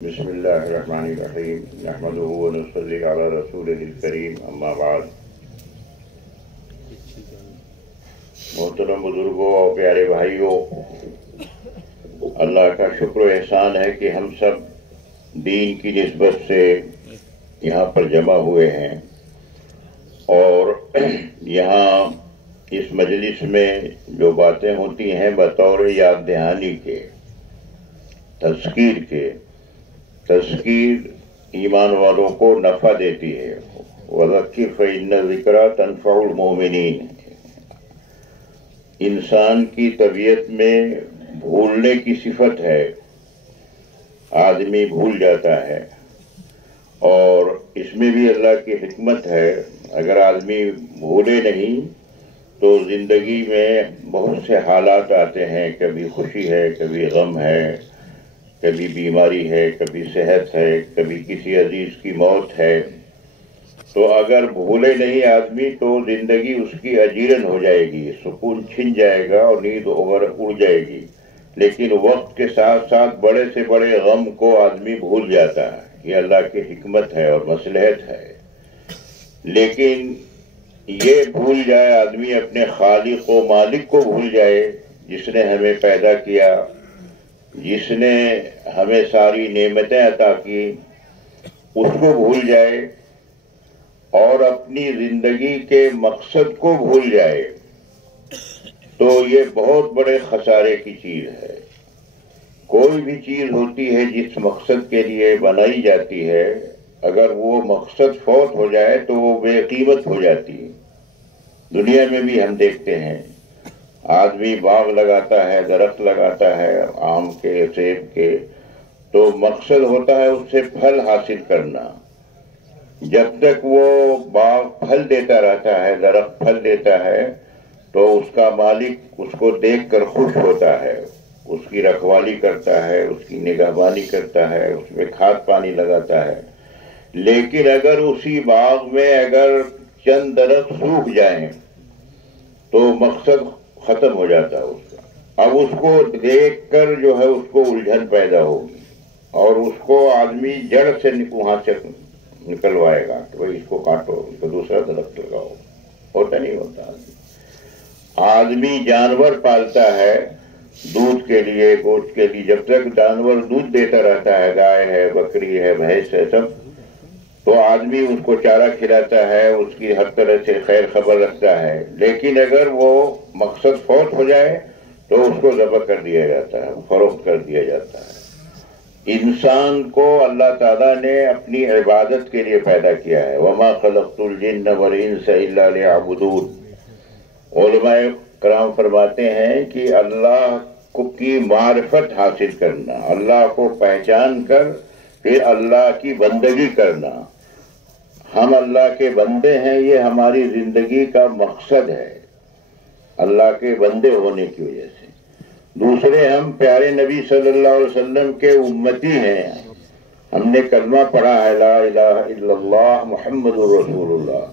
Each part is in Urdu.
بسم اللہ الرحمن الرحیم نحمدہ ونصلی علی رسولہ الکریم اما بعد۔ محترم بزرگوں اور پیارے بھائیوں، اللہ کا شکر و احسان ہے کہ ہم سب دین کی نسبت سے یہاں پر جمع ہوئے ہیں اور یہاں اس مجلس میں جو باتیں ہوتی ہیں بطور یاد دہانی کے، تذکیر کے، تذکیر ایمان والوں کو نفع دیتی ہے۔ وَذَكِّرْ فَإِنَّ الذِّكْرَىٰ تَنفَعُ الْمُؤْمِنِينَ۔ انسان کی طبیعت میں بھولنے کی صفت ہے، آدمی بھول جاتا ہے، اور اس میں بھی اللہ کی حکمت ہے۔ اگر آدمی بھولے نہیں تو زندگی میں بہت سے حالات آتے ہیں، کبھی خوشی ہے، کبھی غم ہے، کبھی بیماری ہے، کبھی صحت ہے، کبھی کسی عزیز کی موت ہے۔ تو اگر بھولے نہیں آدمی تو زندگی اس کی اجیرن ہو جائے گی، سکون چھن جائے گا اور نیند اڑ جائے گی۔ لیکن وقت کے ساتھ ساتھ بڑے سے بڑے غم کو آدمی بھول جاتا ہے۔ یہ اللہ کی حکمت ہے اور مصلحت ہے۔ لیکن یہ بھول جائے آدمی اپنے خالق و مالک کو بھول جائے، جس نے ہمیں پیدا کیا، جس نے ہمیں ساری نعمتیں عطا کی، اس کو بھول جائے اور اپنی زندگی کے مقصد کو بھول جائے تو یہ بہت بڑے خسارے کی چیز ہے۔ کوئی بھی چیز ہوتی ہے جس مقصد کے لیے بنائی جاتی ہے، اگر وہ مقصد فوت ہو جائے تو وہ بے قیمت ہو جاتی ہے۔ دنیا میں بھی ہم دیکھتے ہیں، آدمی باغ لگاتا ہے، درخت لگاتا ہے، آم کے، سیب کے، تو مقصد ہوتا ہے اس سے پھل حاصل کرنا۔ جب تک وہ باغ پھل دیتا رہتا ہے، درخت پھل دیتا ہے، تو اس کا مالک اس کو دیکھ کر خوش ہوتا ہے، اس کی رکھوالی کرتا ہے، اس کی نگہبانی کرتا ہے، اس میں کھاد پانی لگاتا ہے۔ لیکن اگر اسی باغ میں اگر چند درخت سوکھ جائیں تو مقصد ختم ہو جاتا ہے اس کا۔ اب اس کو دیکھ کر جو ہے اس کو الجھن پیدا ہوگی اور اس کو آدمی جڑ سے وہاں سے نکلوائے گا کہ بھائی اس کو کاٹو، اس کو دوسرا درخت لگاؤ۔ ہوتا نہیں ہوتا۔ آدمی جانور پالتا ہے دودھ کے لیے، گوشت کے لیے، جب تک جانور دودھ دیتا رہتا ہے، گائے ہے، بکری ہے، بھینس ہے، سب، تو آدمی اس کو چارہ کھلاتا ہے، اس کی ہر طرح سے خیر خبر رکھتا ہے۔ لیکن اگر وہ مقصد فوت ہو جائے تو اس کو ذبح کر دیا جاتا ہے، فروخت کر دیا جاتا ہے۔ انسان کو اللہ تعالیٰ نے اپنی عبادت کے لیے پیدا کیا ہے۔ وَمَا خَلَقْتُ الْجِنَّ وَالْإِنسَ إِلَّا لِيَعْبُدُونَ۔ علماء کرام فرماتے ہیں کہ اللہ کی معرفت حاصل کرنا، اللہ کو پہچان کر پھر اللہ کی بندگی کرنا۔ ہم اللہ کے بندے ہیں، یہ ہماری زندگی کا مقصد ہے، اللہ کے بندے ہونے کی وجہ سے۔ دوسرے، ہم پیارے نبی صلی اللہ علیہ وسلم کے امتی ہیں، ہم نے کلمہ پڑھا ہے، لا الہ الا اللہ محمد رسول اللہ۔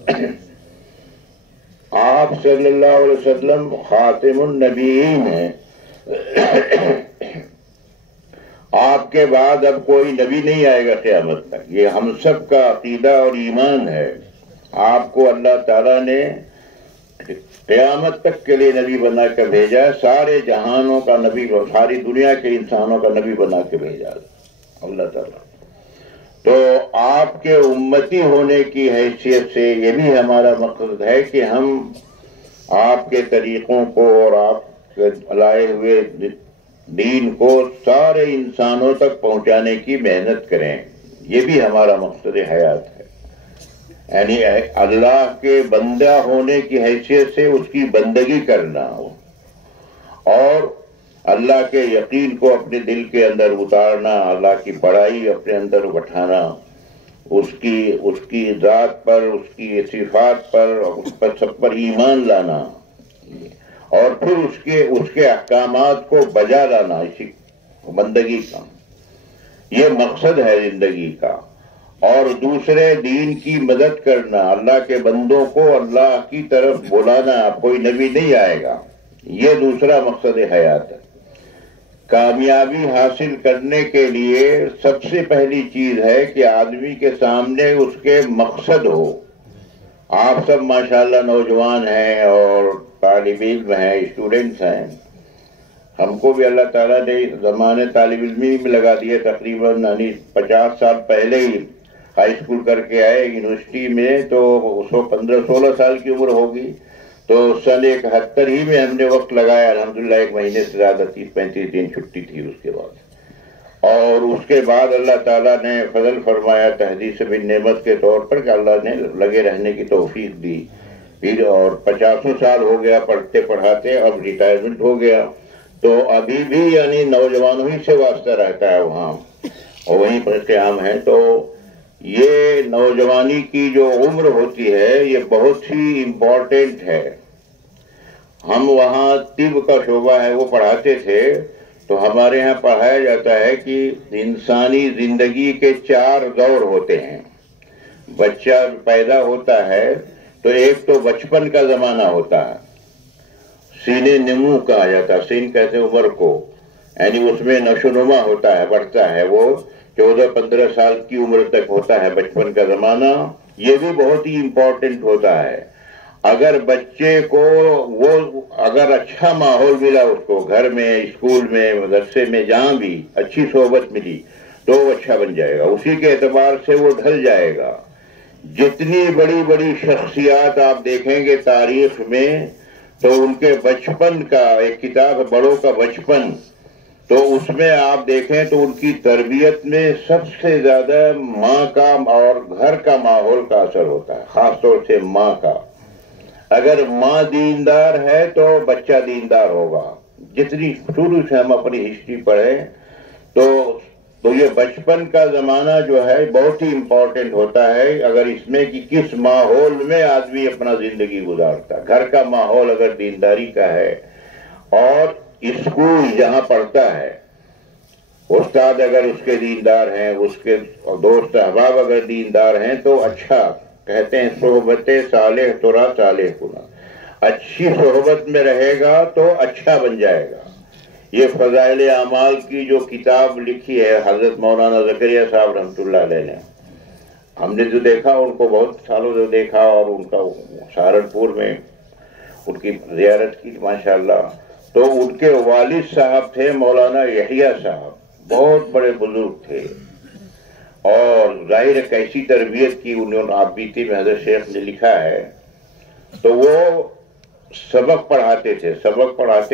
آپ صلی اللہ علیہ وسلم خاتم النبیین ہیں۔ آپ کے بعد اب کوئی نبی نہیں آئے گا قیامت تک، یہ ہم سب کا عقیدہ اور ایمان ہے۔ آپ کو اللہ تعالیٰ نے قیامت تک کے لیے نبی بنا کے بھیجا، سارے جہانوں کا نبی، ساری دنیا کے انسانوں کا نبی بنا کے بھیجا اللہ تعالیٰ۔ تو آپ کے امتی ہونے کی حیثیت سے یہ بھی ہمارا مقصد ہے کہ ہم آپ کے طریقوں کو اور آپ کے لائے ہوئے دین کو سارے انسانوں تک پہنچانے کی محنت کریں۔ یہ بھی ہمارا مقصد حیات ہے، یعنی اللہ کے بندہ ہونے کی حیثیت سے اس کی بندگی کرنا اور اللہ کے یقین کو اپنے دل کے اندر اتارنا، اللہ کی بڑائی اپنے اندر بٹھانا، اس کی ذات پر، اس کی صفات پر، اس پر سب پر ایمان لانا، اور پھر اس کے احکامات کو بجا لانا، اسی بندگی کا یہ مقصد ہے زندگی کا۔ اور دوسرے، دین کی مدد کرنا، اللہ کے بندوں کو اللہ کی طرف بلانا۔ کوئی نبی نہیں آئے گا، یہ دوسرا مقصد حیات ہے۔ کامیابی حاصل کرنے کے لیے سب سے پہلی چیز ہے کہ آدمی کے سامنے اس کے مقصد ہو. آپ سب ماشاءاللہ نوجوان ہیں اور طالب علم ہیں، اسٹوڈنٹس ہیں. ہم کو بھی اللہ تعالیٰ نے زمانے طالب علمی میں لگا دیا. تقریباً 50 سال پہلے ہی ہائی اسکول کر کے آئے یونیورسٹی میں، تو اس کو 15-16 سال کی عمر ہوگی. تو سن 71 ہی میں ہم نے وقت لگایا. الحمدللہ 1 مہینے سے زیادہ 30-35 دن چھٹی تھی اس کے بعد. اور اس کے بعد اللہ تعالیٰ نے فضل فرمایا تحدیث بن نعمت کے طور پر کہ اللہ نے لگے رہنے کی توفیق دی. پھر اور 50 سال ہو گیا پڑھتے پڑھاتے، اب ریٹائرمنٹ ہو گیا. تو ابھی بھی یعنی نوجوانوں ہی سے واسطہ رہتا ہے وہاں، اور وہیں پر قیام ہے. تو یہ نوجوانی کی جو عمر ہوتی ہے یہ بہت ہی امپورٹنٹ ہے. ہم وہاں طب کا شعبہ ہے وہ پڑھاتے تھے، تو ہمارے ہاں پڑھایا جاتا ہے کہ انسانی زندگی کے 4 دور ہوتے ہیں. بچہ پیدا ہوتا ہے تو ایک تو بچپن کا زمانہ ہوتا ہے، سینے نمو کہا جاتا ہے. سین کہتے ہیں عمر کو، یعنی اس میں نشو نما ہوتا ہے، بڑھتا ہے. وہ 14-15 سال کی عمر تک ہوتا ہے بچپن کا زمانہ. یہ بھی بہت ہی امپورٹنٹ ہوتا ہے. اگر بچے کو اگر اچھا ماحول ملا اس کو، گھر میں، اسکول میں، مدرسے میں، جہاں بھی اچھی صحبت ملی تو وہ اچھا بن جائے گا. اسی کے اعتبار سے وہ ڈھل جائے گا. جتنی بڑی بڑی شخصیات آپ دیکھیں گے تاریخ میں، تو ان کے بچپن کا ایک کتاب ہے بڑوں کا بچپن، تو اس میں آپ دیکھیں تو ان کی تربیت میں سب سے زیادہ ماں کا اور گھر کا ماحول کا اثر ہوتا ہے، خاص طور سے ماں کا. اگر ماں دیندار ہے تو بچہ دیندار ہوگا. جتنی شروع سے ہم اپنی ہسٹری پڑھیں تو یہ بچپن کا زمانہ جو ہے بہت ہی امپورٹنٹ ہوتا ہے. اگر اس میں کہ کس ماحول میں آدمی اپنا زندگی گزارتا ہے. گھر کا ماحول اگر دینداری کا ہے، اور اسکول جہاں پڑھتا ہے استاد اگر اس کے دیندار ہیں، اس کے دوست احباب اگر دیندار ہیں تو اچھا. کہتے ہیں صحبت صالح ترا صالح کنا، اچھی صحبت میں رہے گا تو اچھا بن جائے گا. یہ فضائل اعمال کی جو کتاب لکھی ہے حضرت مولانا زکریا صاحب رحمۃ اللہ علیہ نے، ہم نے جو دیکھا ان کو بہت سالوں سے دیکھا، اور ان کا سہارنپور میں ان کی زیارت کی ماشاءاللہ. تو ان کے والد صاحب تھے مولانا یحییٰ صاحب، بہت بڑے بزرگ تھے. اور ظاہر کیسی تربیت کی انہوں نے، آپ بیتی میں حضرت شیخ نے لکھا ہے. تو وہ سبق پڑھاتے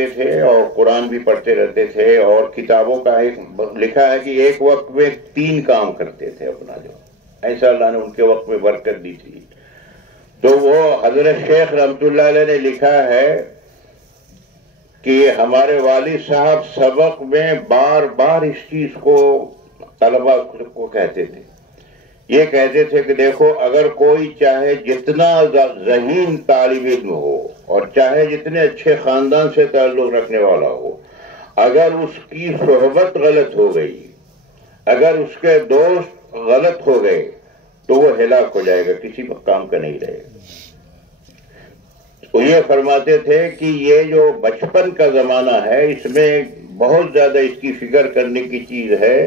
تھے اور قرآن بھی پڑھتے رہتے تھے. اور کتابوں کا ایک لکھا ہے کہ ایک وقت میں 3 کام کرتے تھے اپنا، جو ایسا اللہ نے ان کے وقت میں برکت دی تھی. تو وہ حضرت شیخ رحمۃ اللہ علیہ نے لکھا ہے کہ ہمارے والد صاحب سبق میں بار بار اس چیز کو طلبہ کو کہتے تھے. یہ کہتے تھے کہ دیکھو، اگر کوئی چاہے جتنا ذہین طالب علم ہو اور چاہے جتنے اچھے خاندان سے تعلق رکھنے والا ہو، اگر اس کی صحبت غلط ہو گئی، اگر اس کے دوست غلط ہو گئے تو وہ ہلاک ہو جائے گا، کسی کام کا نہیں رہے گا. تو یہ فرماتے تھے کہ یہ جو بچپن کا زمانہ ہے اس میں بہت زیادہ اس کی فکر کرنے کی چیز ہے.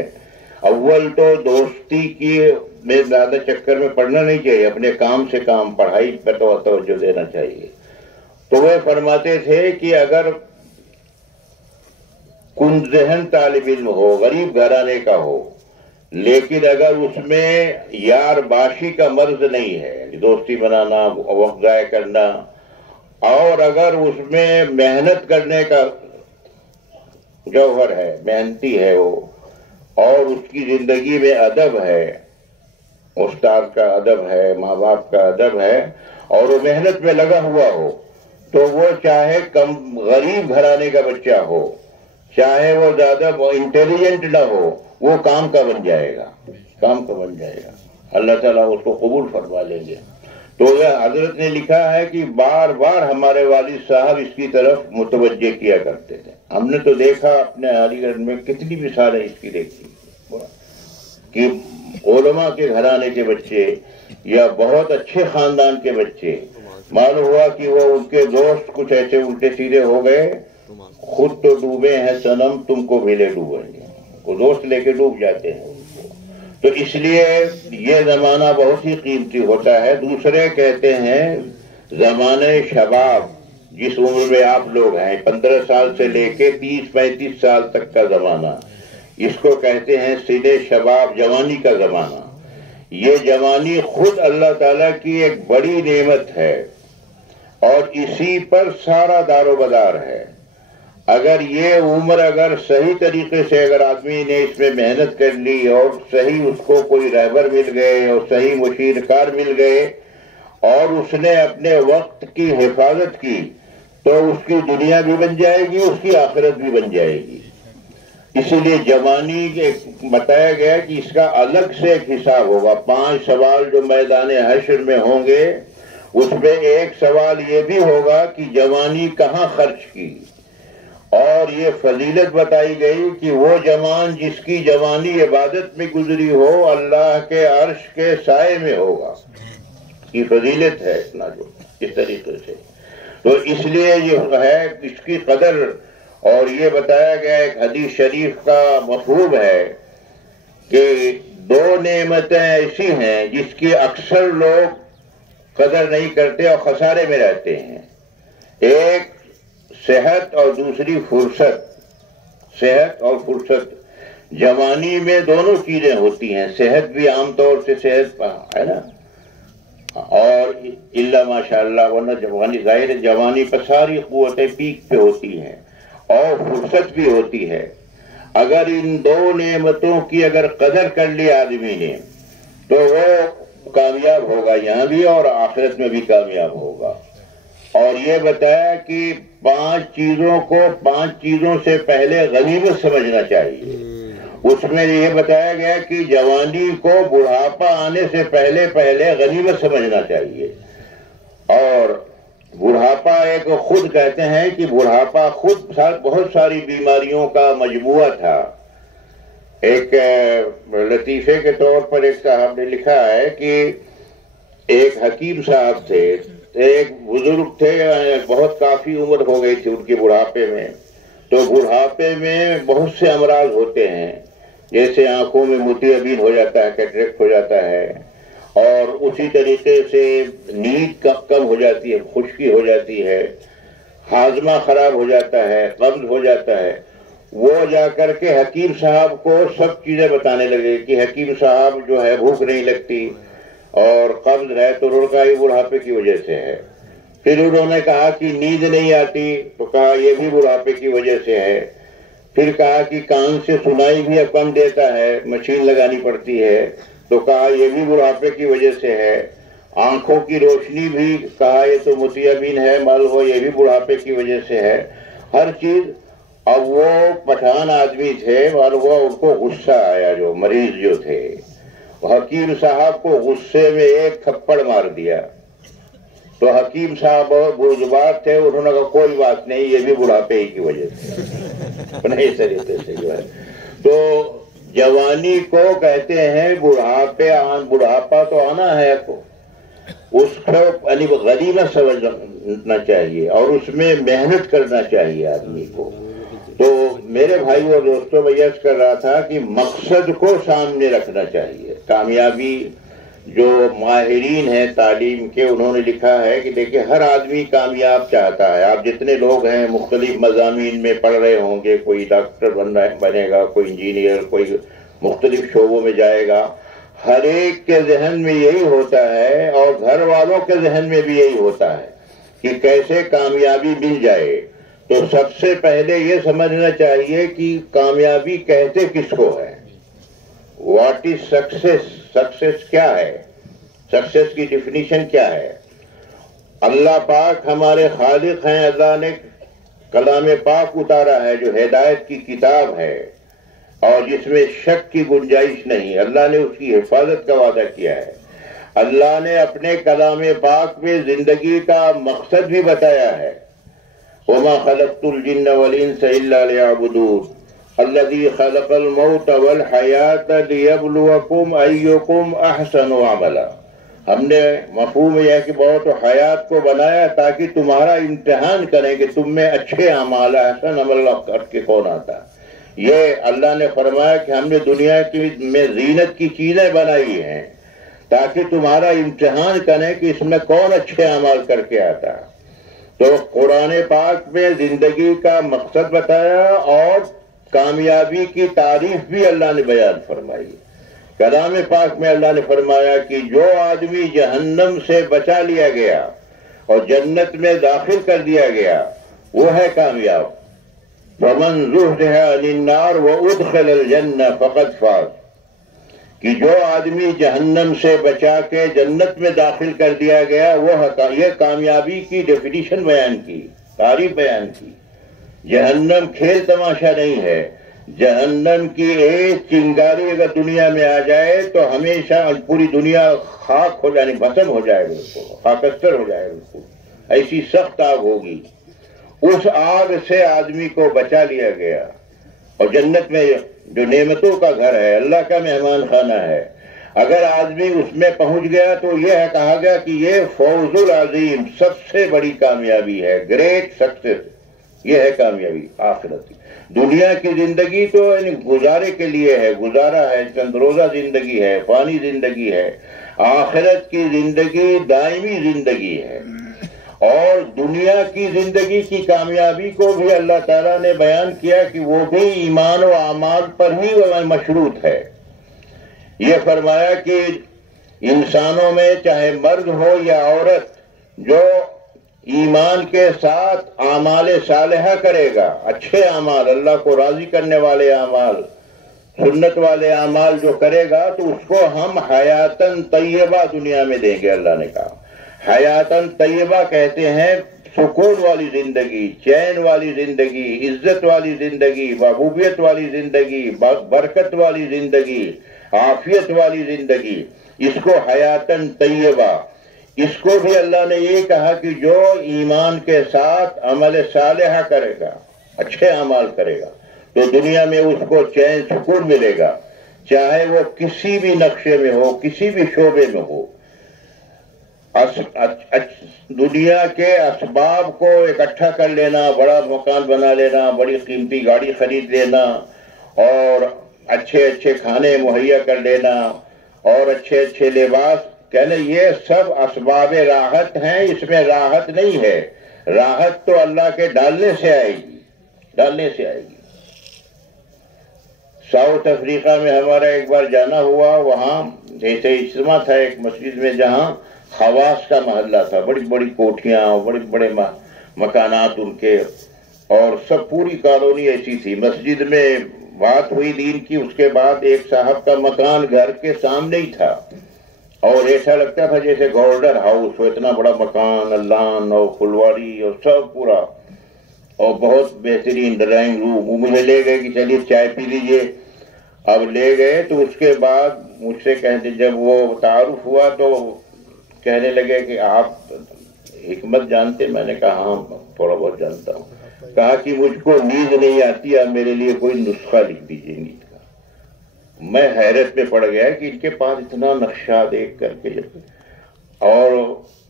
اول تو دوستی کی میں زیادہ چکر میں پڑھنا نہیں چاہیے، اپنے کام سے کام، پڑھائی پر توجہ دینا چاہیے. تو وہ فرماتے تھے کہ اگر کن ذہن طالب علم ہو، غریب گھرانے کا ہو، لیکن اگر اس میں یار باشی کا مرض نہیں ہے، دوستی بنانا، وقت ضائع کرنا، اور اگر اس میں محنت کرنے کا جوہر ہے، محنتی ہے وہ، اور اس کی زندگی میں ادب ہے، استاد کا ادب ہے، ماں باپ کا ادب ہے، اور وہ محنت میں لگا ہوا ہو، تو وہ چاہے کم غریب گھرانے کا بچہ ہو، چاہے وہ زیادہ انٹیلیجنٹ نہ ہو، وہ کام کا بن جائے گا. اللہ تعالیٰ اس کو قبول فرما لیں گے. تو یہ حضرت نے لکھا ہے کہ بار بار ہمارے والد صاحب اس کی طرف متوجہ کیا کرتے تھے. ہم نے تو دیکھا اپنے علی گڑھ میں کتنی مثالیں اس کی دیکھی کہ علماء کے گھرانے کے بچے یا بہت اچھے خاندان کے بچے، معلوم ہوا کہ وہ ان کے دوست کچھ ایسے الٹے سیدھے ہو گئے خود تو ڈوبے ہیں صنم، تم کو بھی لے ڈوبیں گے، وہ دوست لے کے ڈوب جاتے ہیں۔ تو اس لیے یہ زمانہ بہت ہی قیمتی ہوتا ہے۔ دوسرے کہتے ہیں زمانہ شباب، جس عمر میں آپ لوگ ہیں 15 سال سے لے کے 30-35 سال تک کا زمانہ، اس کو کہتے ہیں سن شباب، جوانی کا زمانہ۔ یہ جوانی خود اللہ تعالیٰ کی ایک بڑی نعمت ہے اور اسی پر سارا دار و مدار ہے۔ اگر یہ عمر اگر صحیح طریقے سے اگر آدمی نے اس میں محنت کر لی اور صحیح اس کو کوئی رہبر مل گئے اور صحیح مشیر کار مل گئے اور اس نے اپنے وقت کی حفاظت کی تو اس کی دنیا بھی بن جائے گی، اس کی آخرت بھی بن جائے گی۔ اسی لیے جوانی بتایا گیا کہ اس کا الگ سے ایک حساب ہوگا۔ 5 سوال جو میدان حشر میں ہوں گے، اس میں ایک سوال یہ بھی ہوگا کہ جوانی کہاں خرچ کی، اور یہ فضیلت بتائی گئی کہ وہ جوان جس کی جوانی عبادت میں گزری ہو اللہ کے عرش کے سائے میں ہوگا، یہ فضیلت ہے اتنا جو اس طریقے سے۔ تو اس لیے یہ ہے اس کی قدر، اور یہ بتایا گیا ایک حدیث شریف کا مفہوم ہے کہ 2 نعمتیں ایسی ہیں جس کی اکثر لوگ قدر نہیں کرتے اور خسارے میں رہتے ہیں۔ ایک صحت اور دوسری فرصت۔ صحت اور فرصت، جوانی میں دونوں چیزیں ہوتی ہیں، صحت بھی عام طور سے صحت ہے نا، اور اللہ ماشاء اللہ، ورنہ جوانی ظاہر جوانی پر ساری قوتیں پیک پہ ہوتی ہیں اور فرصت بھی ہوتی ہے۔ اگر ان 2 نعمتوں کی اگر قدر کر لی آدمی نے تو وہ کامیاب ہوگا، یہاں بھی اور آخرت میں بھی کامیاب ہوگا۔ اور یہ بتایا کہ 5 چیزوں کو 5 چیزوں سے پہلے غنیمت سمجھنا چاہیے۔ اس میں یہ بتایا گیا کہ جوانی کو بڑھاپا آنے سے پہلے غنیمت سمجھنا چاہیے۔ اور بڑھاپا ایک خود کہتے ہیں کہ بڑھاپا خود بہت ساری بیماریوں کا مجموعہ تھا۔ ایک لطیفے کے طور پر ایک صاحب نے لکھا ہے کہ ایک حکیم صاحب تھے، ایک بزرگ تھے، بہت کافی عمر ہو گئی تھی ان کے بڑھاپے میں۔ تو بڑھاپے میں بہت سے امراض ہوتے ہیں، جیسے آنکھوں میں موتیابین ہو جاتا ہے، کیٹریکٹ ہو جاتا ہے، اور اسی طریقے سے نیند کم ہو جاتی ہے، خشکی ہو جاتی ہے، ہاضمہ خراب ہو جاتا ہے، قبض ہو جاتا ہے۔ وہ جا کر کے حکیم صاحب کو سب چیزیں بتانے لگے کہ حکیم صاحب جو ہے بھوک نہیں لگتی اور قبض ہے تو رڑکائی بڑھاپے کی وجہ سے ہے۔ پھر انہوں نے کہا کہ نیند نہیں آتی تو کہا یہ بھی بڑھاپے کی وجہ سے ہے۔ پھر کہا کہ کان سے سنائی بھی کم دیتا ہے، مشین لگانی پڑتی ہے، تو کہا یہ بھی بڑھاپے کی وجہ سے ہے۔ آنکھوں کی روشنی بھی کہا یہ تو موتیابین ہے، معلوم ہو یہ بھی بڑھاپے کی وجہ سے ہے۔ ہر چیز۔ اب وہ پٹھان آدمی تھے، معلوم ہوا ان کو غصہ آیا، جو مریض جو تھے، حکیم صاحب کو غصے میں ایک تھپڑ مار دیا۔ تو حکیم صاحب بہت بزرگ تھے، انہوں نے کہا کوئی بات نہیں، یہ بھی بڑھاپے ہی کی وجہ سے نہیں طریقے سے جو ہے۔ تو جوانی کو کہتے ہیں بڑھاپا تو آنا ہے، اس کو غنیمت سمجھنا چاہیے اور اس میں محنت کرنا چاہیے آدمی کو۔ تو میرے بھائی اور دوستوں میں عرض کر رہا تھا کہ مقصد کو سامنے رکھنا چاہیے۔ کامیابی جو ماہرین ہیں تعلیم کے، انہوں نے لکھا ہے کہ دیکھیں ہر آدمی کامیاب چاہتا ہے۔ آپ جتنے لوگ ہیں مختلف مضامین میں پڑھ رہے ہوں گے، کوئی ڈاکٹر بنے گا، کوئی انجینئر، کوئی مختلف شعبوں میں جائے گا، ہر ایک کے ذہن میں یہی ہوتا ہے اور گھر والوں کے ذہن میں بھی یہی ہوتا ہے کہ کیسے کامیابی مل جائے۔ تو سب سے پہلے یہ سمجھنا چاہیے کہ کامیابی کہتے کس کو ہے، واٹ از سکسیس، سکسیس کیا ہے، سکسیس کی ڈیفینیشن کیا ہے۔ اللہ پاک ہمارے خالق ہیں، اللہ نے کلام پاک اتارا ہے جو ہدایت کی کتاب ہے اور جس میں شک کی گنجائش نہیں۔ اللہ نے اس کی حفاظت کا وعدہ کیا ہے۔ اللہ نے اپنے کلام پاک میں زندگی کا مقصد بھی بتایا ہے، وَمَا خَلَقْتُ الْجِنَّ وَالْإِنسَ إِلَّا لِيَعْبُدُونَ الَّذِي خَلَقَ الْمَوْتَ وَالْحَيَاةَ لِيَبْلُوَكُمْ أَيُّكُمْ أَحْسَنُ عَمَلًا۔ ہم نے مفہوم یہ ہے کہ بہت حیات کو بنایا تاکہ تمہارا امتحان کریں کہ تم میں اچھے اعمال حسن عمل کر کے کون آتا. یہ اللہ نے فرمایا کہ ہم نے دنیا کی میں زینت کی چیزیں بنائی ہیں تاکہ تمہارا امتحان کریں کہ اس میں کون اچھے اعمال کر کے آتا. تو قرآن پاک میں زندگی کا مقصد بتایا اور کامیابی کی تعریف بھی اللہ نے بیان فرمائی. کلام پاک میں اللہ نے فرمایا کہ جو آدمی جہنم سے بچا لیا گیا اور جنت میں داخل کر دیا گیا وہ ہے کامیاب. وَمَنْ زُحْزِحَ عَنِ النَّارِ وَأُدْخِلَ الْجَنَّةَ فَقَدْ فَازَ، کہ جو آدمی جہنم سے بچا کے جنت میں داخل کر دیا گیا وہ یہ کامیابی کی ڈیفینیشن بیان کی، تعریف بیان کی. جہنم کھیل تماشا نہیں ہے. جہنم کی ایک چنگاری اگر دنیا میں آ جائے تو ہمیشہ پوری دنیا خاک ہو جائے، بھسم ہو جائے گا، اس کو خاکستر ہو جائے گا. اس کو ایسی سخت آگ ہوگی. اس آگ سے آدمی کو بچا لیا گیا اور جنت میں جو نعمتوں کا گھر ہے، اللہ کا مہمان خانہ ہے، اگر آدمی اس میں پہنچ گیا تو یہ ہے کہا گیا کہ یہ فوز العظیم، سب سے بڑی کامیابی ہے، گریٹ سکسیس. یہ ہے کامیابی آخرت کی. دنیا کی زندگی تو یعنی گزارے کے لیے ہے، گزارا ہے، چند روزہ زندگی ہے، فانی زندگی ہے. آخرت کی زندگی دائمی زندگی ہے. اور دنیا کی زندگی کی کامیابی کو بھی اللہ تعالیٰ نے بیان کیا کہ وہ بھی ایمان و اعمال پر ہی مشروط ہے. یہ فرمایا کہ انسانوں میں چاہے مرد ہو یا عورت جو ایمان کے ساتھ اعمال صالحہ کرے گا، اچھے اعمال، اللہ کو راضی کرنے والے اعمال، سنت والے اعمال جو کرے گا تو اس کو ہم حیاتاً طیبہ دنیا میں دیں گے. اللہ نے کہا حیاتاً طیبہ کہتے ہیں سکون والی زندگی، چین والی زندگی، عزت والی زندگی، محبوبیت والی زندگی، برکت والی زندگی، عافیت والی زندگی. اس کو حیاتاً طیبہ. اس کو بھی اللہ نے یہ کہا کہ جو ایمان کے ساتھ عمل صالحہ کرے گا، اچھے اعمال کرے گا تو دنیا میں اس کو چین سکون ملے گا، چاہے وہ کسی بھی نقشے میں ہو، کسی بھی شعبے میں ہو. دنیا کے اسباب کو اکٹھا کر لینا، بڑا مکان بنا لینا، بڑی قیمتی گاڑی خرید لینا اور اچھے اچھے کھانے مہیا کر لینا اور اچھے اچھے لباس کہنے، یہ سب اسباب راحت ہیں. اس میں راحت نہیں ہے. راحت تو اللہ کے ڈالنے سے آئے گی، ڈالنے سے آئے گی. ساؤتھ افریقہ میں ہمارا ایک بار جانا ہوا. وہاں جیسے اجتماع تھا ایک مسجد میں جہاں خواص کا محلہ تھا، بڑی بڑی کوٹھیاں، بڑے بڑے مکانات ان کے، اور سب پوری کالونی ایسی تھی. مسجد میں بات ہوئی دین کی. اس کے بعد ایک صاحب کا مکان گھر کے سامنے ہی تھا اور ایسا لگتا تھا جیسے گولڈن ہاؤس ہو. اتنا بڑا مکان، لان اور پھلواری اور سب پورا، اور بہت بہترین ڈرائنگ روم. وہ مجھے لے گئے کہ چلیے چائے پی لیجئے. اب لے گئے تو اس کے بعد مجھ سے کہتے، جب وہ تعارف ہوا تو کہنے لگے کہ آپ حکمت جانتے؟ میں نے کہا ہاں تھوڑا بہت جانتا ہوں. کہا کہ مجھ کو نیند نہیں آتی، آپ میرے لیے کوئی نسخہ لکھ دیجیے نیند کا. میں حیرت میں پڑ گیا کہ ان کے پاس اتنا نقشہ دیکھ کر کے. اور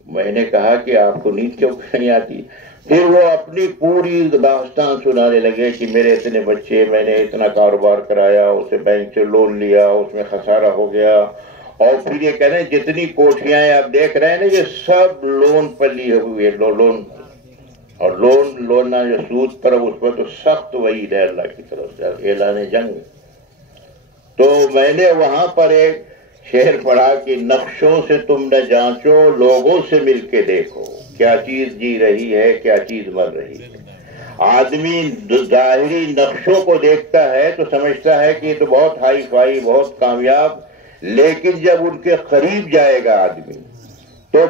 میں نے کہا کہ آپ کو نیند کیوں نہیں آتی؟ پھر وہ اپنی پوری داستان سنانے لگے کہ میرے اتنے بچے، میں نے اتنا کاروبار کرایا، اسے بینک سے لون لیا، اس میں خسارہ ہو گیا. اور پھر یہ کہہ رہے ہیں جتنی کوٹھیاں آپ دیکھ رہے ہیں نا، یہ سب لون پر لیے ہوئے، لون. اور لون جو سود پر، اس پر تو سخت وعید ہے اللہ کی طرف سے، اعلان جنگ. تو میں نے وہاں پر ایک شعر پڑھا کہ نقشوں سے تم نہ جانچو، لوگوں سے مل کے دیکھو، کیا چیز جی رہی ہے، کیا چیز مر رہی ہے. آدمی ظاہری نقشوں کو دیکھتا ہے تو سمجھتا ہے کہ یہ تو بہت ہائی فائی، بہت کامیاب، لیکن جب ان کے قریب جائے گا آدمی تو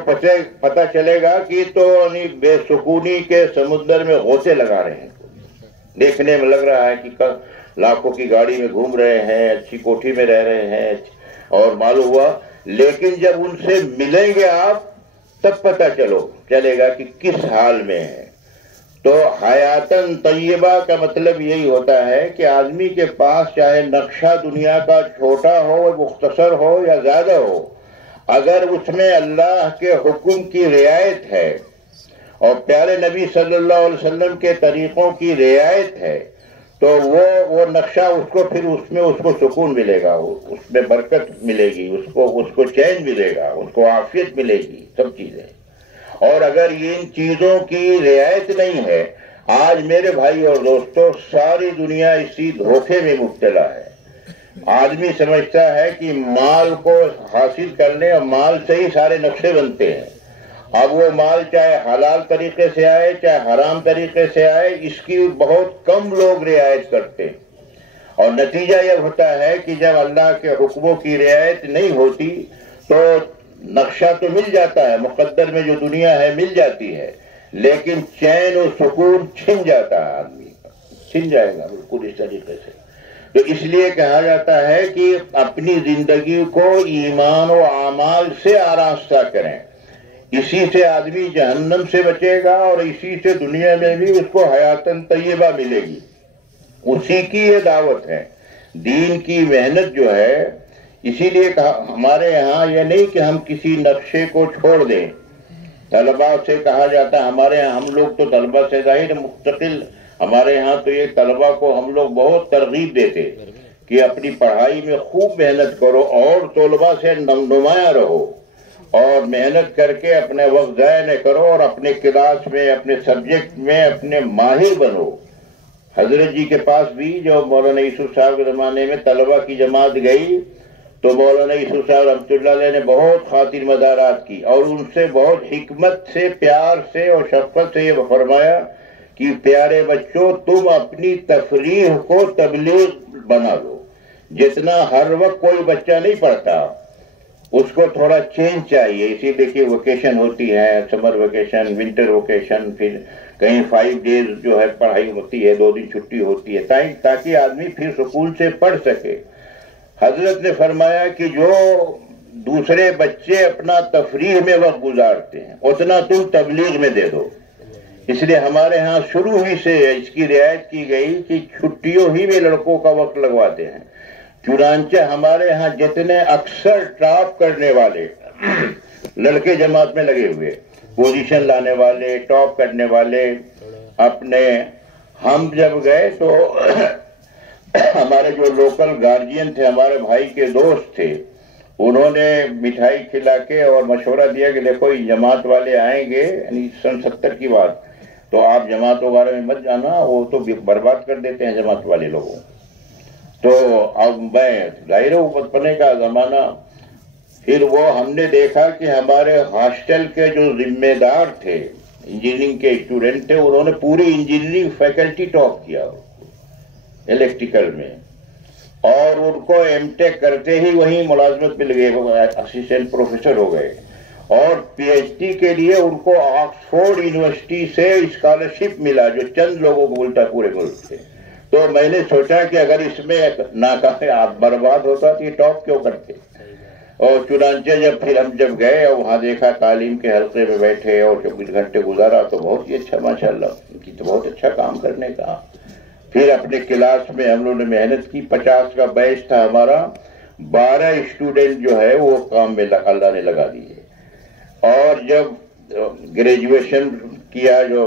پتہ چلے گا کہ تو بے سکونی کے سمندر میں غوطے لگا رہے ہیں. دیکھنے میں لگ رہا ہے کہ لاکھوں کی گاڑی میں گھوم رہے ہیں، اچھی کوٹھی میں رہ رہے ہیں، اور معلوم ہوا. لیکن جب ان سے ملیں گے آپ تب پتہ چلے گا کہ کس حال میں ہے. تو حیاتاً طیبہ کا مطلب یہی ہوتا ہے کہ آدمی کے پاس چاہے نقشہ دنیا کا چھوٹا ہو، مختصر ہو یا زیادہ ہو، اگر اس میں اللہ کے حکم کی رعایت ہے اور پیارے نبی صلی اللہ علیہ وسلم کے طریقوں کی رعایت ہے تو وہ نقشہ اس کو سکون ملے گا، اس میں برکت ملے گی، اس کو چین ملے گا، اس کو عافیت ملے گی، سب چیزیں۔ اور اگر ان چیزوں کی رعایت نہیں ہے، آج میرے بھائی اور دوستو ساری دنیا اسی دھوکے میں مبتلا ہے۔ آدمی سمجھتا ہے کہ مال کو حاصل کرنے اور مال سے ہی سارے نقشے بنتے ہیں۔ اب وہ مال چاہے حلال طریقے سے آئے چاہے حرام طریقے سے آئے، اس کی بہت کم لوگ رعایت کرتے ہیں، اور نتیجہ یہ ہوتا ہے کہ جب اللہ کے حکموں کی رعایت نہیں ہوتی تو نقشہ تو مل جاتا ہے، مقدر میں جو دنیا ہے مل جاتی ہے، لیکن چین و سکون چھن جاتا ہے، آدمی کا چھن جائے گا بالکل اس طریقے سے۔ تو اس لیے کہا جاتا ہے کہ اپنی زندگی کو ایمان و اعمال سے آراستہ کریں، اسی سے آدمی جہنم سے بچے گا اور اسی سے دنیا میں بھی اس کو حیاتاً طیبہ ملے گی۔ اسی کی یہ دعوت ہے، دین کی محنت جو ہے۔ اسی لیے ہمارے یہاں یہ نہیں کہ ہم کسی نقشے کو چھوڑ دیں۔ طلباء سے کہا جاتا ہے، ہمارے یہاں ہم لوگ تو طلباء سے ظاہر مستقل، ہمارے یہاں تو یہ طلباء کو ہم لوگ بہت ترغیب دیتے کہ اپنی پڑھائی میں خوب محنت کرو اور طلباء سے نمایاں رہو، اور محنت کر کے اپنے وقت ضائع نہ کرو، اور اپنے کلاس میں اپنے سبجیکٹ میں اپنے ماہر بنو۔ حضرت جی کے پاس بھی جو مولانا یوسف صاحب کے زمانے میں طلباء کی جماعت گئی تو مولانا یوسف صاحب رحمۃ اللہ علیہ نے بہت خاطر مدارات کی، اور ان سے بہت حکمت سے، پیار سے اور شفقت سے یہ فرمایا کہ پیارے بچوں، تم اپنی تفریح کو تبلیغ بنا لو۔ جتنا ہر وقت کوئی بچہ نہیں پڑھتا، اس کو تھوڑا چینج چاہیے۔ اسی دیکھیے ویکیشن ہوتی ہے، سمر ویکیشن، ونٹر ویکیشن، پھر کہیں 5 days جو ہے پڑھائی ہوتی ہے، 2 دن چھٹی ہوتی ہے، تاکہ آدمی پھر سکون سے پڑھ سکے۔ حضرت نے فرمایا کہ جو دوسرے بچے اپنا تفریح میں وقت گزارتے ہیں اتنا تم تبلیغ میں دے دو۔ اس لیے ہمارے ہاں شروع ہی سے اس کی رعایت کی گئی کہ چھٹیوں ہی میں لڑکوں کا وقت لگواتے ہیں۔ چنانچہ ہمارے ہاں جتنے اکثر ٹاپ کرنے والے لڑکے جماعت میں لگے ہوئے، پوزیشن لانے والے، ٹاپ کرنے والے اپنے، ہم جب گئے تو ہمارے جو لوکل گارجین تھے، ہمارے بھائی کے دوست تھے، انہوں نے مٹھائی کھلا کے اور مشورہ دیا کہ دیکھو یہ جماعت والے آئیں گے، یعنی سن 70 کی بات، تو آپ جماعت وغیرہ میں مت جانا، وہ تو برباد کر دیتے ہیں جماعت والے لوگوں۔ تو اب میں ظاہر ہے بچپنے کا زمانہ، پھر وہ ہم نے دیکھا کہ ہمارے ہاسٹل کے جو ذمہ دار تھے، انجینئرنگ کے اسٹوڈنٹ تھے، انہوں نے پوری انجینئرنگ فیکلٹی ٹاپ کیا الیکٹریکل میں، اور ان کو ایم ٹیک کرتے ہی وہیں ملازمت میں لگے، اسسٹنٹ پروفیسر ہو گئے، اور پی ایچ ڈی کے لیے ان کو آکسفورڈ یونیورسٹی سے اسکالرشپ ملا، جو چند لوگوں کو ملتا پورے ملک سے۔ تو میں نے سوچا کہ اگر اس میں ناکام برباد ہوتا تو یہ ٹاپ کیوں کرتے۔ اور چنانچہ جب گئے اور وہاں دیکھا، تعلیم کے حلقے میں بیٹھے اور 24 گھنٹے گزارا، تو بہت ہی اچھا، ماشاءاللہ ان کی تو بہت اچھا کام کرنے کا۔ پھر اپنے کلاس میں ہم لوگوں نے محنت کی، 50 کا بیچ تھا ہمارا، 12 اسٹوڈنٹ جو ہے وہ کام میں اللہ نے لگا دیے۔ اور جب گریجویشن کیا جو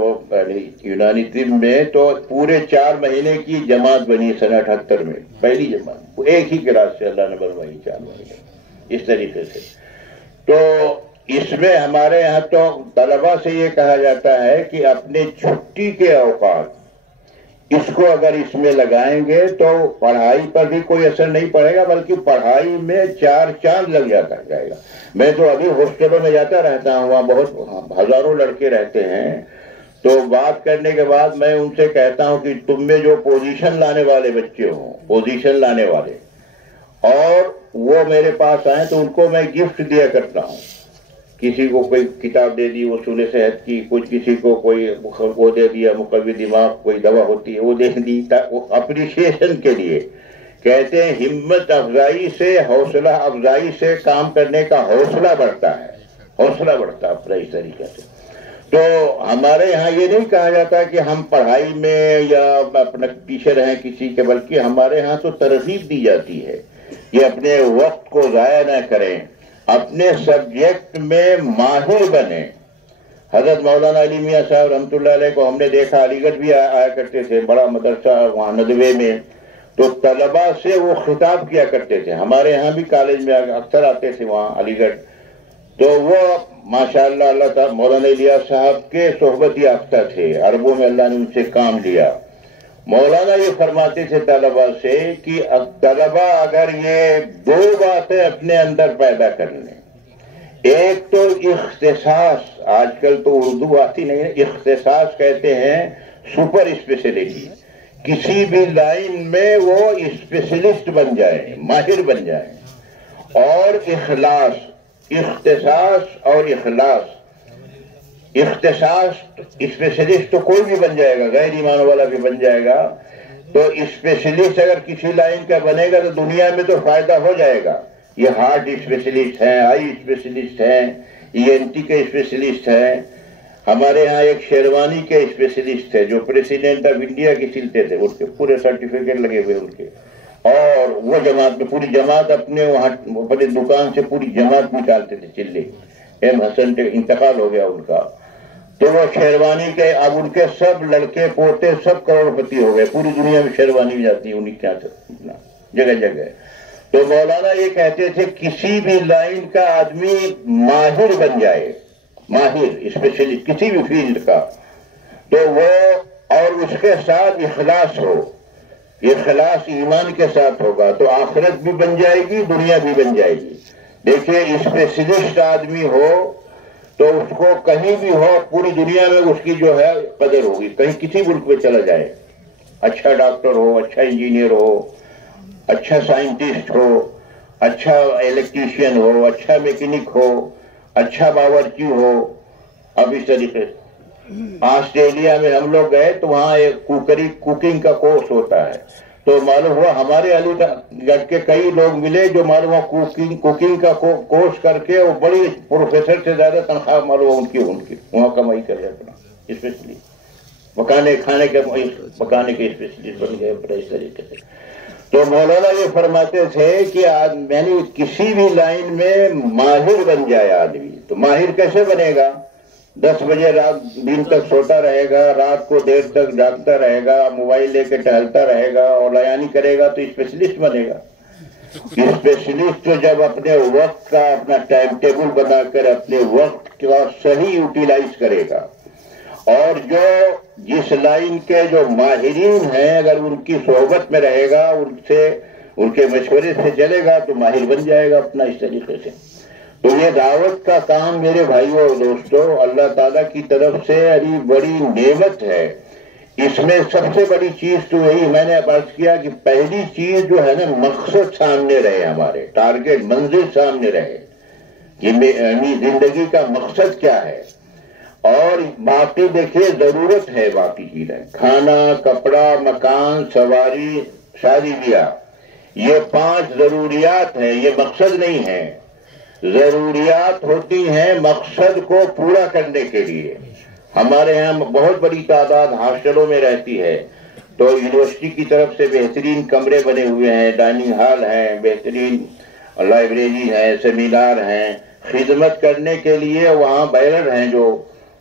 یونانی طب میں، تو پورے 4 مہینے کی جماعت بنی سن 78 میں، پہلی جماعت ایک ہی کلاس سے اللہ نے بنوائی 4 مہینے اس طریقے سے۔ تو اس میں ہمارے یہاں تو طلباء سے یہ کہا جاتا ہے کہ اپنے چھٹی کے اوقات اس کو اگر اس میں لگائیں گے تو پڑھائی پر بھی کوئی اثر نہیں پڑے گا، بلکہ پڑھائی میں 4 چاند لگ جائے گا۔ میں تو ابھی ہاسٹلوں میں جاتا رہتا ہوں، وہاں بہت ہزاروں لڑکے رہتے ہیں، تو بات کرنے کے بعد میں ان سے کہتا ہوں کہ تم میں جو پوزیشن لانے والے بچے ہوں، پوزیشن لانے والے، اور وہ میرے پاس آئیں تو ان کو میں گفٹ دیا کرتا ہوں۔ کسی کو کوئی کتاب دے دی اصول صحت کی، کسی کو کوئی وہ دے دیا مقوی دماغ، کوئی دوا ہوتی ہے وہ دے دی، اپریشیشن کے لیے۔ کہتے ہیں ہمت افزائی سے، حوصلہ افزائی سے کام کرنے کا حوصلہ بڑھتا ہے، حوصلہ بڑھتا ہے اس طریقے سے۔ تو ہمارے یہاں یہ نہیں کہا جاتا کہ ہم پڑھائی میں یا اپنا پیچھے رہیں کسی کے، بلکہ ہمارے ہاں تو ترغیب دی جاتی ہے کہ اپنے وقت کو ضائع نہ کریں، اپنے سبجیکٹ میں ماہر بنے. حضرت مولانا علی میاں صاحب رحمۃ اللہ علیہ کو ہم نے دیکھا، علی گڑھ بھی آیا کرتے تھے، بڑا مدرسہ وہاں ندوے میں، تو طلباء سے وہ خطاب کیا کرتے تھے. ہمارے یہاں بھی کالج میں اکثر آتے تھے وہاں علی گڑھ. تو وہ ماشاءاللہ اللہ تعالیٰ مولانا الیاس صاحب کے صحبت یافتہ تھے، عربوں میں اللہ نے ان سے کام لیا. مولانا یہ فرماتے تھے طلباء سے کہ طلباء اگر یہ دو باتیں اپنے اندر پیدا کر لیں، ایک تو اختصاص، آج کل تو اردو آتی نہیں ہے، اختصاص کہتے ہیں سپر اسپیشلٹی، کسی بھی لائن میں وہ اسپیشلسٹ بن جائے، ماہر بن جائے. اور اخلاص، اختصاص اور اخلاص. اختصاص اسپیشلسٹ تو کوئی بھی بن جائے گا، غیر ایمان والا بھی بن جائے گا. تو اسپیشلسٹ اگر کسی لائن کا بنے گا تو دنیا میں تو فائدہ ہو جائے گا. یہ ہارٹ اسپیشلسٹ ہیں، آئی اسپیشلسٹ ہیں، ENT کے اسپیشلسٹ ہیں. ہمارے ہاں ایک شیروانی کے اسپیشلسٹ ہے جو پریسیڈنٹ آف انڈیا کے سلتے تھے، ان کے پورے سرٹیفکیٹ لگے ہوئے ان کے. اور وہ جماعت میں پوری جماعت اپنے وہاں اپنی دکان سے پوری جماعت نکالتے تھے چلے. ایم حسن کے انتقال ہو گیا ان کا، تو وہ شیروانی کے اب ان کے سب لڑکے پوتے سب کروڑپتی ہو گئے. پوری دنیا میں شیروانی جاتی ہے انہیں کیا جگہ جگہ. تو مولانا یہ کہتے تھے کسی بھی لائن کا آدمی ماہر بن جائے، ماہر اسپیشلسٹ کسی بھی فیلڈ کا، تو وہ اور اس کے ساتھ اخلاص ہو، اخلاص ایمان کے ساتھ ہوگا تو آخرت بھی بن جائے گی، دنیا بھی بن جائے گی. دیکھیے اسپیشلسٹ آدمی ہو تو اس کو کہیں بھی ہو پوری دنیا میں اس کی جو ہے قدر ہوگی. کہیں کسی ملک میں چلا جائے، اچھا ڈاکٹر ہو، اچھا انجینئر ہو، اچھا سائنٹسٹ ہو، اچھا الیکٹریشین ہو، اچھا میکینک ہو، اچھا باورچی ہو. اب اس طریقے سے آسٹریلیا میں ہم لوگ گئے تو وہاں ایک کوکنگ کا کورس ہوتا ہے. تو معلوم ہوا ہمارے علی گڑھ کے کئی لوگ ملے جو معلوم ہوا کوکنگ کا کورس کر کے وہ بڑی پروفیسر سے زیادہ تنخواہ معلوم ہوا ان کی وہاں کمائی کر رہے اپنا، اسپیشلی پکانے کے اسپیشلسٹ بن گئے اپنا اس طریقے سے. تو مولانا یہ فرماتے تھے کہ یعنی کسی بھی لائن میں ماہر بن جائے آدمی. تو ماہر کیسے بنے گا؟ 10 بجے رات دن تک سوتا رہے گا، رات کو دیر تک جاگتا رہے گا، موبائل لے کے ٹہلتا رہے گا اور لیانی کرے گا تو اسپیشلسٹ بنے گا. اسپیشلسٹ تو جب اپنے وقت کا اپنا ٹائم ٹیبل بنا کر اپنے وقت کا صحیح یوٹیلائز کرے گا، اور جو جس لائن کے جو ماہرین ہیں اگر ان کی صحبت میں رہے گا، ان کے مشورے سے چلے گا تو ماہر بن جائے گا اپنا اس طریقے سے. تو یہ دعوت کا کام میرے بھائیوں اور دوستوں اللہ تعالیٰ کی طرف سے بڑی نعمت ہے. اس میں سب سے بڑی چیز تو یہی میں نے عرض کیا کہ پہلی چیز جو ہے نا مقصد سامنے رہے، ہمارے ٹارگیٹ منزل سامنے رہے کہ زندگی کا مقصد کیا ہے. اور باقی دیکھیے ضرورت ہے، باقی چیزیں کھانا، کپڑا، مکان، سواری، شادی بیاہ، یہ 5 ضروریات ہیں، یہ مقصد نہیں ہے. ضروریات ہوتی ہیں مقصد کو پورا کرنے کے لیے. ہمارے یہاں بہت بڑی تعداد ہاسٹلوں میں رہتی ہے، تو یونیورسٹی کی طرف سے بہترین کمرے بنے ہوئے ہیں، ڈائننگ ہال ہیں، بہترین لائبریری ہے، سیمینار ہیں. خدمت کرنے کے لیے وہاں بیرر ہیں جو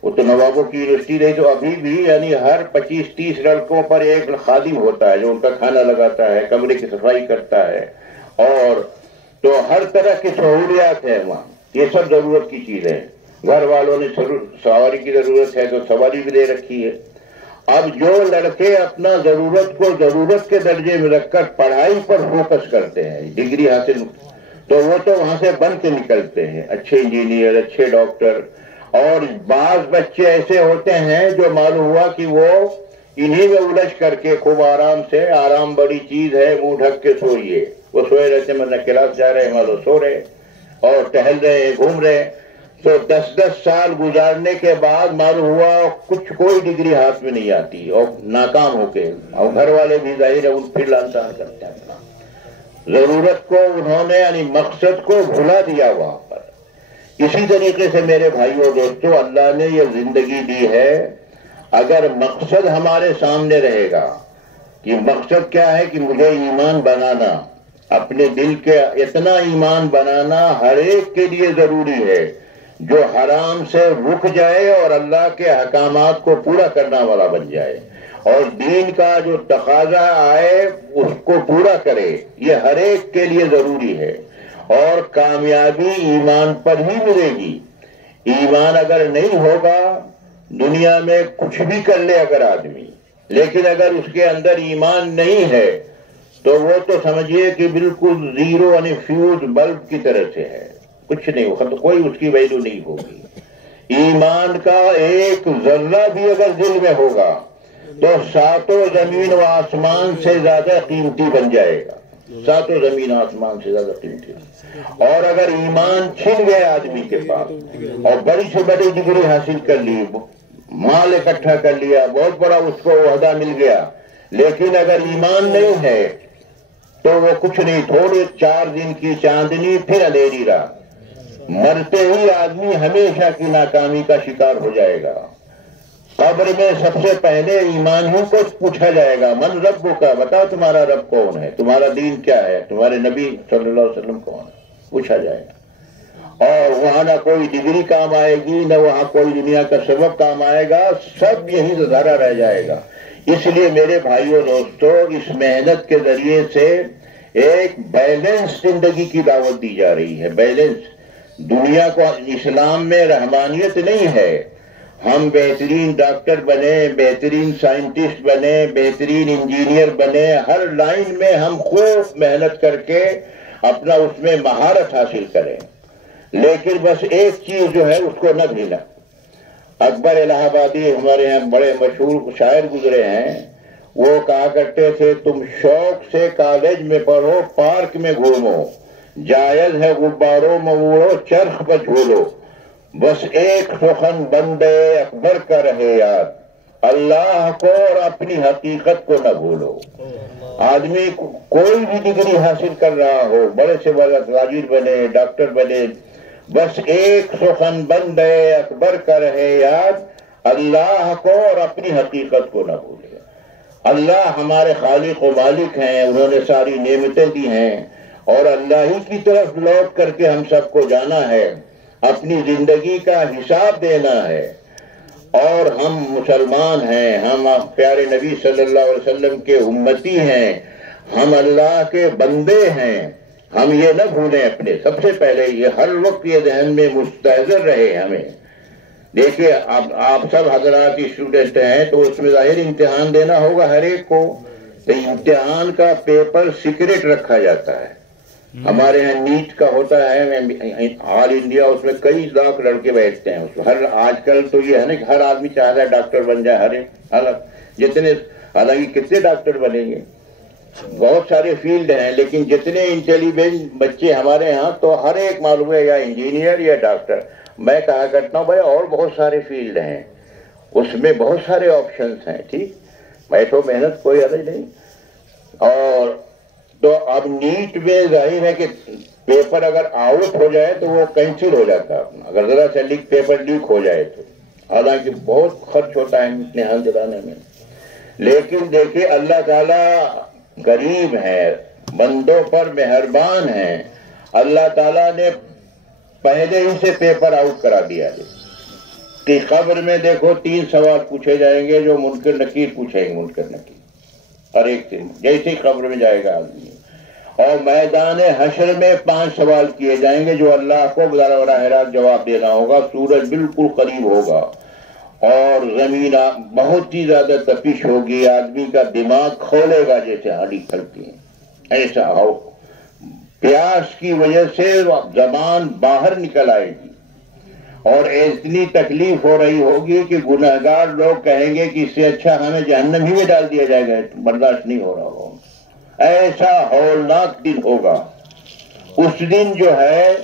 وہ تو نوابوں کی یونیورسٹی رہی تو ابھی بھی یعنی ہر 25-30 لڑکوں پر ایک خادم ہوتا ہے جو ان کا کھانا لگاتا ہے، کمرے کی صفائی کرتا ہے، اور تو ہر طرح کی سہولیات ہے وہاں. یہ سب ضرورت کی چیز ہے. گھر والوں نے سواری کی ضرورت ہے تو سواری بھی دے رکھی ہے. اب جو لڑکے اپنا ضرورت کو ضرورت کے درجے میں رکھ کر پڑھائی پر فوکس کرتے ہیں، ڈگری حاصل، تو وہ تو وہاں سے بن کے نکلتے ہیں اچھے انجینئر، اچھے ڈاکٹر. اور بعض بچے ایسے ہوتے ہیں جو معلوم ہوا کہ وہ انہی میں الجھ کر کے خوب آرام سے، آرام بڑی چیز ہے، منہ ڈھک کے سوئیے، وہ سوئے رہتے مطلب کلاس جا رہے ہیں معلوم سو رہے اور ٹہل رہے ہیں، گھوم رہے ہیں. تو 10 سال گزارنے کے بعد معلوم ہوا کوئی ڈگری ہاتھ میں نہیں آتی اور ناکام ہو کے، اور گھر والے بھی ظاہر ہے ان پھر لان تان کرتے ہیں. ضرورت کو انہوں نے یعنی مقصد کو بھلا دیا وہاں پر. اسی طریقے سے میرے بھائیوں دوستوں اللہ نے یہ زندگی دی ہے، اگر مقصد ہمارے سامنے رہے گا کہ مقصد کیا ہے کہ مجھے ایمان بنانا، اپنے دل کے اتنا ایمان بنانا ہر ایک کے لیے ضروری ہے جو حرام سے رک جائے اور اللہ کے احکامات کو پورا کرنا والا بن جائے، اور دین کا جو تقاضا آئے اس کو پورا کرے، یہ ہر ایک کے لیے ضروری ہے۔ اور کامیابی ایمان پر ہی ملے گی۔ ایمان اگر نہیں ہوگا، دنیا میں کچھ بھی کر لے اگر آدمی، لیکن اگر اس کے اندر ایمان نہیں ہے تو وہ تو سمجھیے کہ بالکل زیرو یعنی فیوز بلب کی طرح سے ہے، کچھ نہیں ہوگا، تو کوئی اس کی ویلیو نہیں ہوگی۔ ایمان کا ایک ذرہ بھی اگر دل میں ہوگا تو ساتوں زمین و آسمان سے زیادہ قیمتی بن جائے گا، ساتوں زمین آسمان سے زیادہ قیمتی۔ اور اگر ایمان چھن گئے آدمی کے پاس اور بڑی سے بڑی ڈگری حاصل کر لی، مال اکٹھا کر لیا، بہت بڑا اس کو عہدہ مل گیا، لیکن اگر ایمان نہیں ہے تو وہ کچھ نہیں، تھوڑے 4 دن کی چاندنی پھر اندھیری رات، مرتے ہی آدمی ہمیشہ کی ناکامی کا شکار ہو جائے گا۔ قبر میں سب سے پہلے ایمان ہی کو پوچھا جائے گا، من رب کا، بتاؤ تمہارا رب کون ہے، تمہارا دین کیا ہے، تمہارے نبی صلی اللہ علیہ وسلم کون ہے، پوچھا جائے گا۔ اور وہاں نہ کوئی ڈگری کام آئے گی، نہ وہاں کوئی دنیا کا سبب کام آئے گا، سب یہی ظاہرہ رہ جائے گا۔ اس لیے میرے بھائیوں دوستو، اس محنت کے ذریعے سے ایک بیلنس زندگی کی دعوت دی جا رہی ہے۔ بیلنس دنیا کو، اسلام میں رحمانیت نہیں ہے، ہم بہترین ڈاکٹر بنے، بہترین سائنٹسٹ بنے، بہترین انجینئر بنے، ہر لائن میں ہم خوب محنت کر کے اپنا اس میں مہارت حاصل کریں، لیکن بس ایک چیز جو ہے اس کو نہ بھینا۔ اکبر الہ آبادی ہمارے یہاں بڑے مشہور شاعر گزرے ہیں، وہ کہا کرتے تھے تم شوق سے کالج میں پڑھو، پارک میں گھومو، جائز ہے غباروں میں اڑو، چرخ پر جھولو، بس ایک سخن بندے اکبر کا رہے یاد، اللہ کو اور اپنی حقیقت کو نہ بھولو۔ آدمی کوئی بھی ڈگری حاصل کر رہا ہو، بڑے سے بڑا تاجر بنے، ڈاکٹر بنے، بس ایک سخن بندے اکبر کا رہے یاد، اللہ کو اور اپنی حقیقت کو نہ بھولے۔ اللہ ہمارے خالق و مالک ہیں، انہوں نے ساری نعمتیں دی ہیں، اور اللہ ہی کی طرف لوٹ کر کے ہم سب کو جانا ہے، اپنی زندگی کا حساب دینا ہے۔ اور ہم مسلمان ہیں، ہم پیارے نبی صلی اللہ علیہ وسلم کے امتی ہیں، ہم اللہ کے بندے ہیں، ہم یہ نہ بھولیں اپنے، سب سے پہلے یہ ہر وقت یہ ذہن میں مستحضر رہے ہمیں۔ دیکھیے آپ سب حضرات اسٹوڈنٹ ہیں تو اس میں ظاہر امتحان دینا ہوگا ہر ایک کو، تو امتحان کا پیپر سیکرٹ رکھا جاتا ہے۔ ہمارے یہاں نیٹ کا ہوتا ہے آل انڈیا، اس میں کئی لاکھ لڑکے بیٹھتے ہیں، اس میں ہر آج کل تو یہ ہے نا کہ ہر آدمی چاہتا ہے ڈاکٹر بن جائے، جتنے حالانکہ کتنے ڈاکٹر بنیں گے، بہت سارے فیلڈ ہیں، لیکن جتنے انٹیلیجنٹ بچے ہمارے ہاں تو ہر ایک معلوم ہے یا انجینئر یا ڈاکٹر۔ میں کہا کرتا ہوں بھائی اور بہت سارے فیلڈ ہیں، اس میں بہت سارے آپشنز ہیں، ٹھیک، بیٹھو محنت کوئی حرج نہیں۔ اور تو اب نیٹ میں ظاہر ہے کہ پیپر اگر آؤٹ ہو جائے تو وہ کینسل ہو جاتا ہے اپنا، اگر ذرا سا پیپر لیک ہو جائے تو، حالانکہ بہت خرچ ہوتا ہے امتحان دلانے میں، لیکن دیکھیے اللہ تعالیٰ غریب ہے، بندوں پر مہربان ہیں، اللہ تعالیٰ نے پہلے ہی سے پیپر آؤٹ کرا دیا ہے کہ قبر میں دیکھو 3 سوال پوچھے جائیں گے جو منکر نکیر پوچھیں گے، منکر نکیر ہر ایک دن جیسے ہی قبر میں جائے گا آدمی، اور میدان حشر میں 5 سوال کیے جائیں گے جو اللہ کو براہ راست جواب دینا ہوگا۔ سورج بالکل قریب ہوگا اور زمین بہت ہی زیادہ تپش ہوگی، آدمی کا دماغ کھولے گا جیسے ہڈی کھلتی ہے، ایسا ہو، پیاس کی وجہ سے زبان باہر نکل آئے گی، اور اتنی تکلیف ہو رہی ہوگی کہ گنہگار لوگ کہیں گے کہ اس سے اچھا ہمیں جہنم ہی میں ڈال دیا جائے گا، برداشت نہیں ہو رہا ہوگا، ایسا ہولناک دن ہوگا۔ اس دن جو ہے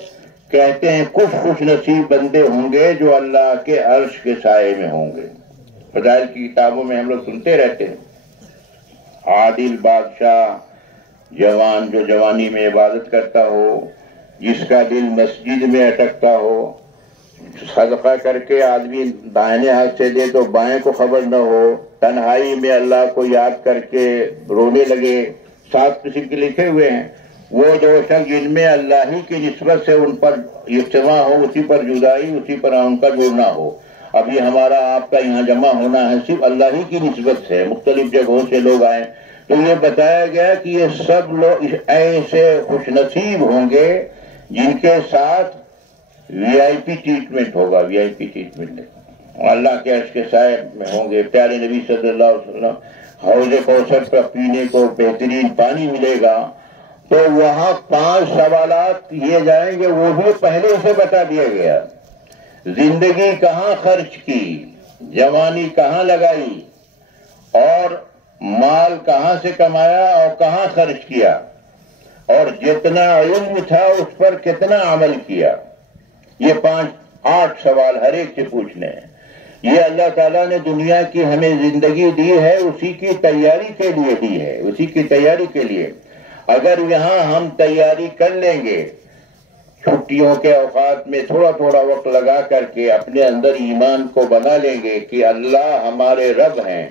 کہتے ہیں کچھ خوش نصیب بندے ہوں گے جو اللہ کے عرش کے سائے میں ہوں گے۔ فضائل کی کتابوں میں ہم لوگ سنتے رہتے ہیں، عادل بادشاہ، جوان جو جوانی میں عبادت کرتا ہو، جس کا دل مسجد میں اٹکتا ہو، صدقہ کر کے آدمی دائنے ہاتھ سے دے تو بائیں کو خبر نہ ہو، تنہائی میں اللہ کو یاد کر کے رونے لگے، 7 قسم کے لکھے ہوئے ہیں، وہ دو شخص جن میں اللہ ہی کی نسبت سے ان پر اجتماع ہو، اسی پر جدائی، اسی پر ان کا جڑنا ہو. اب یہ ہمارا آپ کا یہاں جمع ہونا ہے صرف اللہ ہی کی نسبت سے، مختلف جگہوں سے لوگ آئے تو یہ بتایا گیا کہ یہ سب لوگ ایسے خوش نصیب ہوں گے جن کے ساتھ وی آئی پی ٹریٹمنٹ ہوگا. وی آئی پی ٹریٹمنٹ اللہ کے عرش کے سائے میں ہوں گے. پیارے نبی صلی اللہ علیہ وسلم حوض کوثر پر پینے کو بہترین پانی ملے گا. تو وہاں 5 سوالات کیے جائیں گے، وہ بھی پہلے سے بتا دیا گیا. زندگی کہاں خرچ کی، جوانی کہاں لگائی، اور مال کہاں سے کمایا اور کہاں خرچ کیا، اور جتنا علم تھا اس پر کتنا عمل کیا. یہ 8 سوال ہر ایک سے پوچھنے ہیں. یہ اللہ تعالیٰ نے دنیا کی ہمیں زندگی دی ہے، اسی کی تیاری کے لیے دی ہے، اسی کی تیاری کے لیے. اگر یہاں ہم تیاری کر لیں گے، چھٹیوں کے اوقات میں تھوڑا تھوڑا وقت لگا کر کے اپنے اندر ایمان کو بنا لیں گے کہ اللہ ہمارے رب ہیں،